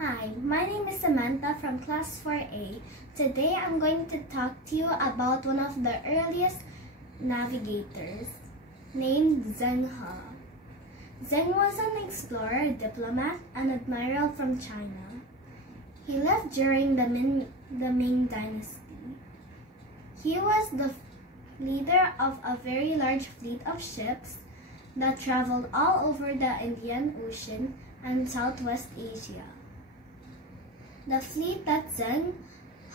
Hi, my name is Samantha from Class 4A. Today I'm going to talk to you about one of the earliest navigators named Zhang He. Zhang was an explorer, diplomat, and admiral from China. He lived during the Ming Dynasty. He was the leader of a very large fleet of ships that traveled all over the Indian Ocean and Southwest Asia. The fleet that Zhang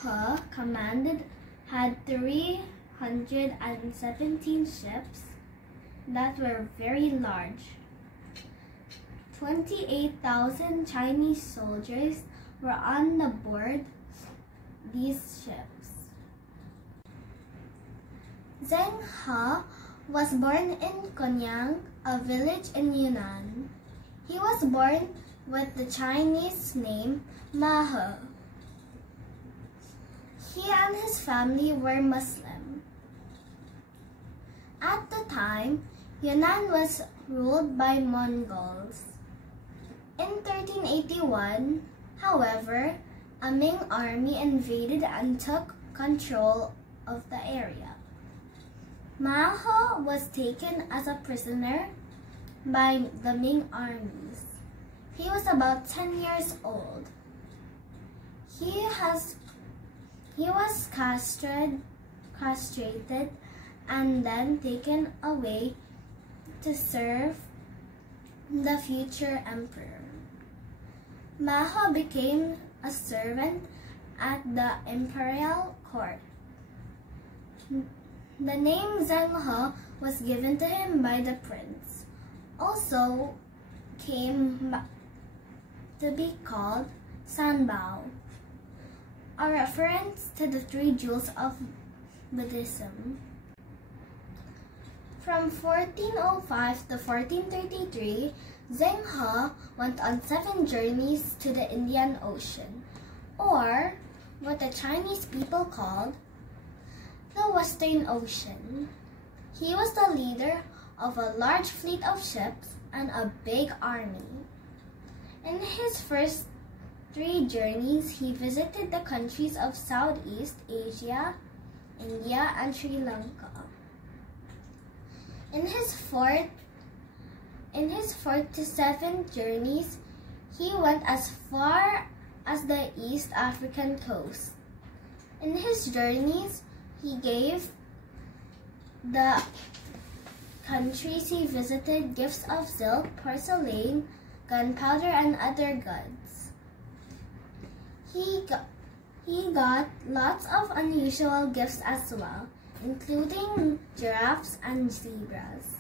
He commanded had 317 ships that were very large. 28,000 Chinese soldiers were on the board these ships. Zhang He was born in Konyang, a village in Yunnan. He was born with the Chinese name He. He and his family were Muslim. At the time, Yunnan was ruled by Mongols. In 1381, however, a Ming army invaded and took control of the area. He was taken as a prisoner by the Ming armies. He was about 10 years old. He was castrated and then taken away to serve the future emperor. He became a servant at the imperial court. The name Zhang He was given to him by the prince. Also came to be called Sanbao, a reference to the three jewels of Buddhism. From 1405 to 1433, Zhang He went on 7 journeys to the Indian Ocean, or what the Chinese people called the Western Ocean. He was the leader of a large fleet of ships and a big army. In his first 3 journeys, he visited the countries of Southeast Asia, India, and Sri Lanka. In his fourth to 7th journeys, he went as far as the East African coast. In his journeys, he gave the countries he visited gifts of silk, porcelain, gunpowder, and other goods. He got lots of unusual gifts as well, including giraffes and zebras.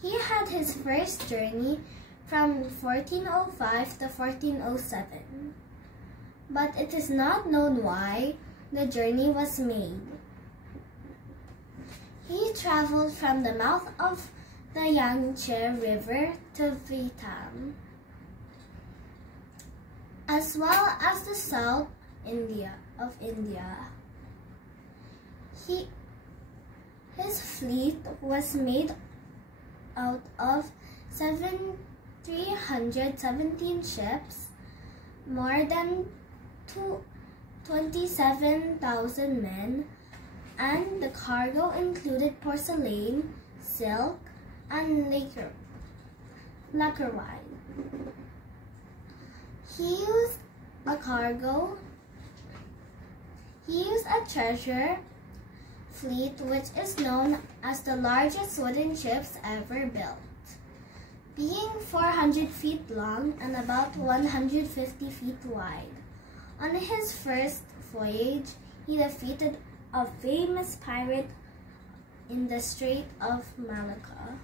He had his first journey from 1405 to 1407, but it is not known why the journey was made. He traveled from the mouth of the Yangtze River to Vietnam, as well as the South of India. His fleet was made out of 317 ships, more than 27,000 men, and the cargo included porcelain, silk, and lacquer wine. He used a treasure fleet which is known as the largest wooden ships ever built, being 400 feet long and about 150 feet wide. On his first voyage, he defeated a famous pirate in the Strait of Malacca.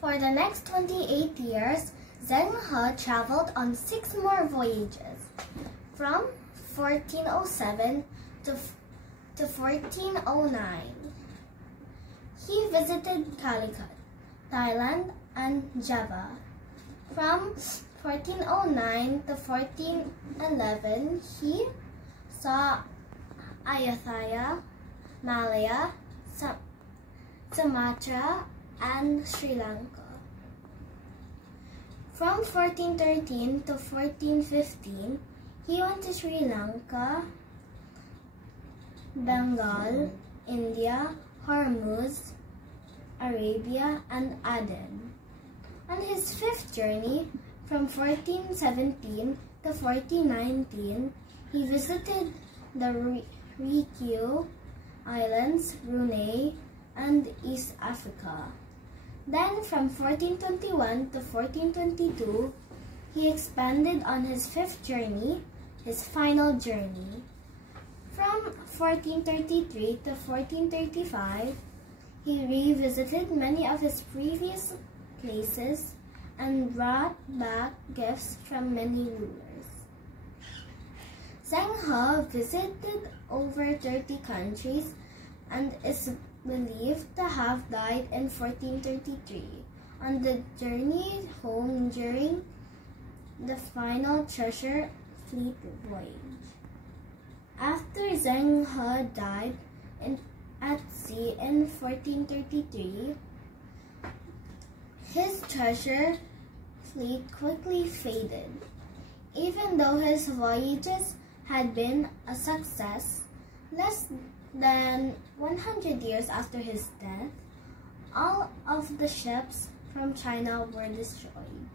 For the next 28 years, Zhang He traveled on 6 more voyages, from 1407 to 1409. He visited Calicut, Thailand, and Java. From 1409 to 1411, he saw Ayutthaya, Malaya, Sumatra, and Sri Lanka. From 1413 to 1415, he went to Sri Lanka, Bengal, India, Hormuz, Arabia, and Aden. On his fifth journey, from 1417 to 1419, he visited the Ryukyu Islands, Brunei, and East Africa. Then, from 1421 to 1422, he expanded on his fifth journey, his final journey. From 1433 to 1435, he revisited many of his previous places and brought back gifts from many rulers. Zhang He visited over 30 countries and is believed to have died in 1433 on the journey home during the final treasure fleet voyage. After Zhang He died at sea in 1433, his treasure fleet quickly faded. Even though his voyages had been a success, less than 100 years after his death, all of the ships from China were destroyed.